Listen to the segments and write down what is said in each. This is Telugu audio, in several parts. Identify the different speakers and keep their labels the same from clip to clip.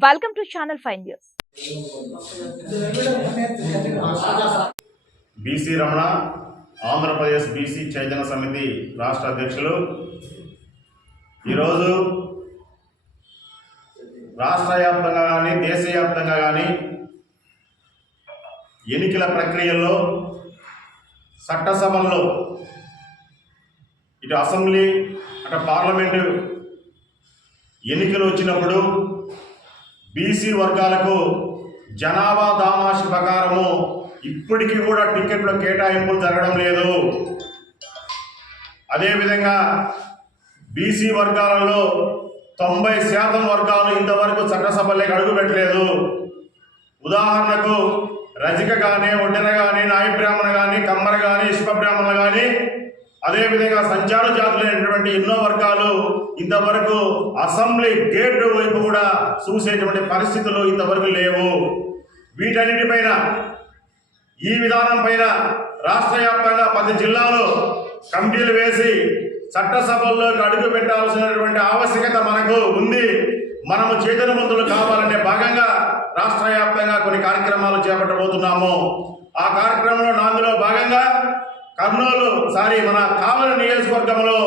Speaker 1: Welcome to channel five news
Speaker 2: BC Ramana Andhra Pradesh BC Chaitanya Samiti రాష్ట్ర అధ్యక్షులు. ఈరోజు రాష్ట్ర వ్యాప్తంగా కానీ దేశవ్యాప్తంగా కానీ ఎన్నికల ప్రక్రియల్లో చట్టసభల్లో ఇటు అసెంబ్లీ అటు పార్లమెంటు ఎన్నికలు వచ్చినప్పుడు బీసీ వర్గాలకు జనాభా దామాషి ప్రకారము ఇప్పటికీ కూడా టికెట్ల కేటాయింపులు జరగడం లేదు. అదేవిధంగా బీసీ వర్గాలలో తొంభై శాతం వర్గాలు ఇంతవరకు చట్టసభలోకి అడుగుపెట్టలేదు. ఉదాహరణకు రజిక కానీ ఒడ్డెన కానీ నాయ బ్రాహ్మణ కానీ కమ్మర కానీ ఇష్ప బ్రాహ్మణ కానీ అదేవిధంగా సంచార జాతులైనటువంటి ఎన్నో వర్గాలు ఇంతవరకు అసెంబ్లీ గేట్ వైపు కూడా చూసేటువంటి పరిస్థితులు ఇంతవరకు లేవు. వీటన్నిటిపైన ఈ విధానం పైన రాష్ట్ర వ్యాప్తంగా పది జిల్లాలు కమిటీలు వేసి చట్టసభల్లోకి అడుగు పెట్టాల్సినటువంటి ఆవశ్యకత మనకు ఉంది. మనము చైతన్యవంతులు కావాలనే భాగంగా రాష్ట్ర వ్యాప్తంగా కొన్ని కార్యక్రమాలు చేపట్టబోతున్నాము. ఆ కార్యక్రమంలో నాందులో భాగంగా కర్నూలు సారీ మన కావలి నియోజకవర్గంలో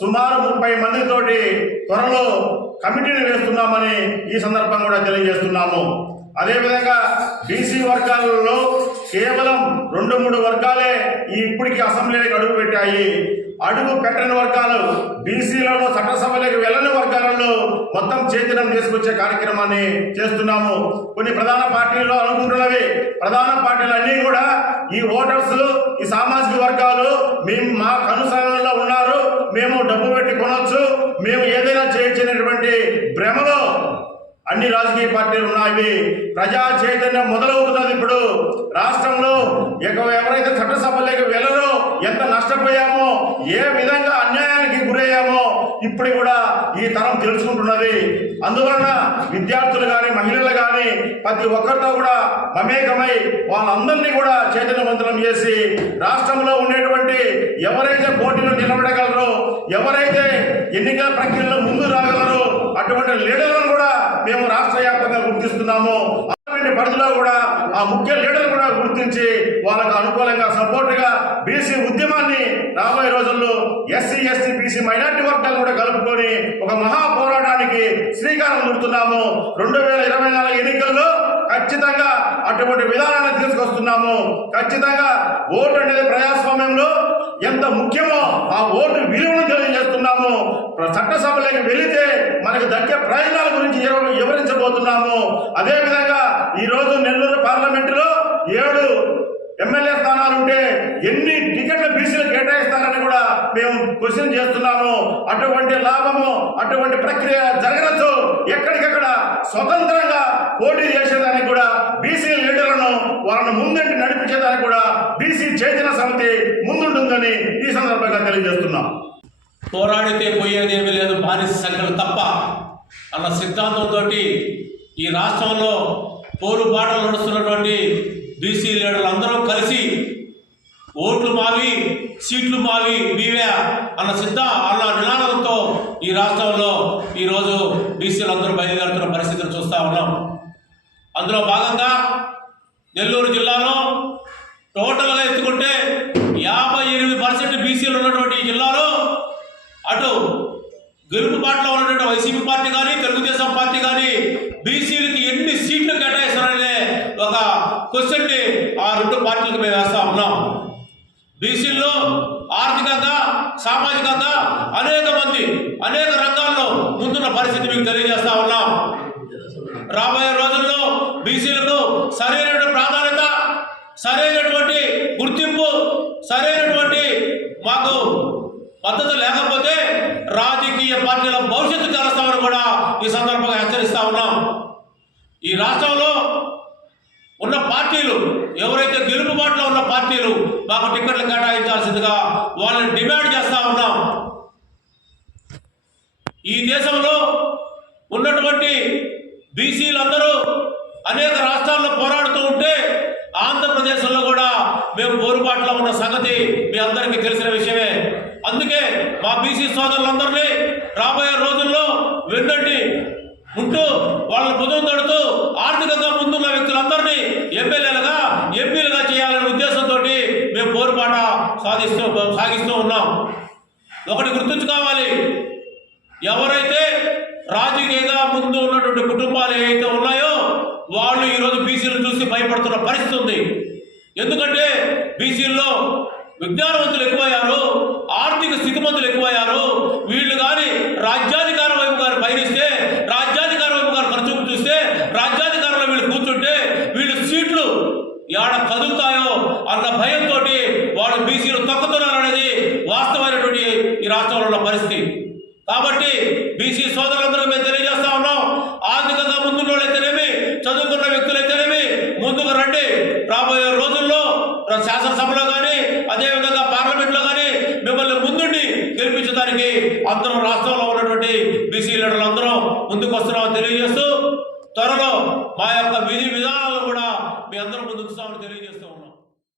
Speaker 2: సుమారు ముప్పై మందితోటి త్వరలో కమిటీని వేస్తున్నామని ఈ సందర్భం కూడా తెలియజేస్తున్నాము. అదేవిధంగా బీసీ వర్గాలలో కేవలం రెండు మూడు వర్గాలే ఈ ఇప్పటికీ అసెంబ్లీలకు అడుగు పెట్టాయి. అడుగు పెట్టని వర్గాలు బీసీలలో చట్టసభలోకి వెళ్ళని వర్గాలలో మొత్తం చైతన్యం తీసుకొచ్చే కార్యక్రమాన్ని చేస్తున్నాము. కొన్ని ప్రధాన పార్టీలు అనుకుంటున్నవి. ప్రధాన పార్టీలన్నీ కూడా ఈ ఓటర్స్ ఈ సామాజిక వర్గాలు మేము మా కనుసరణలో ఉన్నారు. మేము డబ్బు పెట్టి కొనొచ్చు. మేము ఏదైనా చేయించినటువంటి భ్రమలో అన్ని రాజకీయ పార్టీలు ఉన్నాయి. ప్రజా చైతన్యం మొదలవుతున్నది ఇప్పుడు. రాష్ట్రంలో ఎవరైతే చట్టసభలోకి వెళ్ళరో ఎంత నష్టపోయామో ఏ విధంగా అన్యాయానికి గురయ్యామో ఇప్పుడు కూడా ఈ తరం తెలుసుకుంటున్నది. అందువలన విద్యార్థులు కానీ మహిళలు కానీ ప్రతి ఒక్కరితో కూడా మమేకమై వాళ్ళందరినీ కూడా చైతన్యవంతులం చేసి రాష్ట్రంలో ఉండేటువంటి ఎవరైతే పోటీలో నిలబడగలరో ఎవరైతే ఎన్నికల ప్రక్రియలో ముందు రాగలరో అటువంటి లీడర్లను కూడా మేము రాష్ట్ర వ్యాప్తంగా గుర్తిస్తున్నాము. అటువంటి పరిధిలో కూడా ఆ ముఖ్య లీడర్లు కూడా గుర్తించి వాళ్ళకు అనుకూలంగా సపోర్టుగా బీసీ ఉద్యమాన్ని రాబోయే రోజుల్లో ఎస్సీ ఎస్టీ బీసీ మైనార్టీ వర్గాలు కూడా కలుపుకొని ఒక మహా పోరాటానికి శ్రీకారం చుడుతున్నాము. రెండు వేల ఇరవై నాలుగు ఎన్నికల్లో ఖచ్చితంగా అటువంటి విధానాన్ని తీసుకొస్తున్నాము. ఖచ్చితంగా ఓటు అనేది ప్రజాస్వామ్యంలో ఎంత ముఖ్యమో ఆ ఓటు విలువను తెలియజేస్తున్నాము. చట్టసభలోకి వెళితే మనకు దక్కే ప్రయోజనాల గురించి వివరించబోతున్నాము. అదేవిధంగా ఈరోజు నెల్లూరు పార్లమెంటులో ఏడు ఎమ్మెల్యే స్థానాలు ఉంటే ఎన్ని టికెట్లు బీసీలు కేటాయిస్తారని కూడా మేము క్వశ్చన్ చేస్తున్నాము అటువంటి లాభము అటువంటి ప్రక్రియ జరగవచ్చు ఎక్కడికక్కడ స్వతంత్రంగా పోటీ చేసేదానికి కూడా బీసీ లీడర్లను వాళ్ళను ముందంటి నడిపించేదానికి కూడా బీసీ చైతన్య సమితి ముందుంటుందని ఈ సందర్భంగా తెలియజేస్తున్నాం.
Speaker 3: పోరాడితే పోయేదేమీ లేదు బానిస సంఖ్యలు తప్ప. అన్న సిద్ధాంతంతో ఈ రాష్ట్రంలో పోరుబాటలు నడుస్తున్నటువంటి బీసీ లీడర్లు అందరూ కలిసి ఓట్లు మావి సీట్లు మావి మీవే అన్న సిద్ధ అన్న నినాదంతో ఈ రాష్ట్రంలో ఈరోజు బీసీలు అందరూ బయలుదేరుతున్న పరిస్థితిని చూస్తూ ఉన్నాం. అందులో భాగంగా నెల్లూరు జిల్లాలో టోటల్గా ఎత్తుకుంటే యాభై ఎనిమిది పర్సెంట్ బీసీలు ఉన్నటువంటి జిల్లాలో అటు గెలుపు పాటలో ఉన్నటువంటి వైసీపీ పార్టీ కానీ తెలుగుదేశం పార్టీ కానీ బీసీలకి ఎన్ని సీట్లు కేటాయిస్తారనే ఒక క్వశ్చన్ని ఆ రెండు పార్టీలకు మేము వేస్తా ఉన్నాం. బీసీల్లో ఆర్థికంగా సామాజికంగా అనేక మంది అనేక రంగాల్లో ముందున్న పరిస్థితి మీకు తెలియజేస్తా ఉన్నాం. రాబోయే రోజుల్లో బీసీలకు సరైన ప్రాధాన్యత సరైనటువంటి గుర్తింపు సరైనటువంటి మాకు మద్దతు లేకపోతే రాజకీయ పార్టీల భవిష్యత్తు తెలుస్తామని కూడా ఈ సందర్భంగా హెచ్చరిస్తా ఉన్నాం. ఈ రాష్ట్రంలో ఉన్న పార్టీలు ఎవరైతే గెలుపుబాటులో ఉన్న పార్టీలు మాకు టికెట్లు కేటాయించాల్సిందిగా వాళ్ళని డిమాండ్ చేస్తా ఉన్నాం. ఈ దేశంలో ఉన్నటువంటి బీసీలందరూ అనేక రాష్ట్రాల్లో పోరాడుతూ ఉంటే ఆంధ్రప్రదేశ్లో కూడా మేము పోరుబాటులో ఉన్న సంగతి మీ అందరికీ తెలిసిన విషయమే. అందుకే మా బీసీ సోదరులందరినీ రాబోయే రోజుల్లో వెన్నండి ఉంటూ వాళ్ళ బుధం సాధిస్తూ సాగిస్తూ ఉన్నాం. ఒకటి గుర్తుంచుకోవాలి. ఎవరైతే రాజకీయంగా ముందు ఉన్నటువంటి కుటుంబాలు ఏవైతే ఉన్నాయో వాళ్ళు ఈరోజు బీసీలు చూసి భయపడుతున్న పరిస్థితి ఉంది. ఎందుకంటే బీసీల్లో విజ్ఞానవంతులు ఎక్కువయ్యారు ఆర్థిక స్థితిమంతులు ఎక్కువయ్యారు వీళ్ళు కానీ రాజ్యాధికారం వైపు గారు పయనిస్తే రాజ్యాధికారం వైపు గారు ఖర్చు చూస్తే రాజ్యాధికారంలో వీళ్ళు కూర్చుంటే వీళ్ళు సీట్లు ఏడ కదులుతాయో అన్న భయంతో వాళ్ళు బీసీలు తొక్కుతున్నారనేది వాస్తవమైనటువంటి ఈ రాష్ట్రంలో ఉన్న పరిస్థితి కాబట్టి బీసీ సోదరులందరూ మేము తెలియజేస్తా ఉన్నాం. ఆర్థికంగా ముందున్నోళ్ళైతేనేమి చదువుకున్న వ్యక్తులైతేనేమి ముందుకు రండి. రాబోయే రోజుల్లో శాసనసభలో కానీ అదేవిధంగా పార్లమెంట్లో కానీ మిమ్మల్ని ముందుండి గెలిపించడానికి అందరం రాష్ట్రంలో ఉన్నటువంటి బీసీ లీడర్లు అందరం ముందుకు వస్తున్నామని తెలియజేస్తూ త్వరలో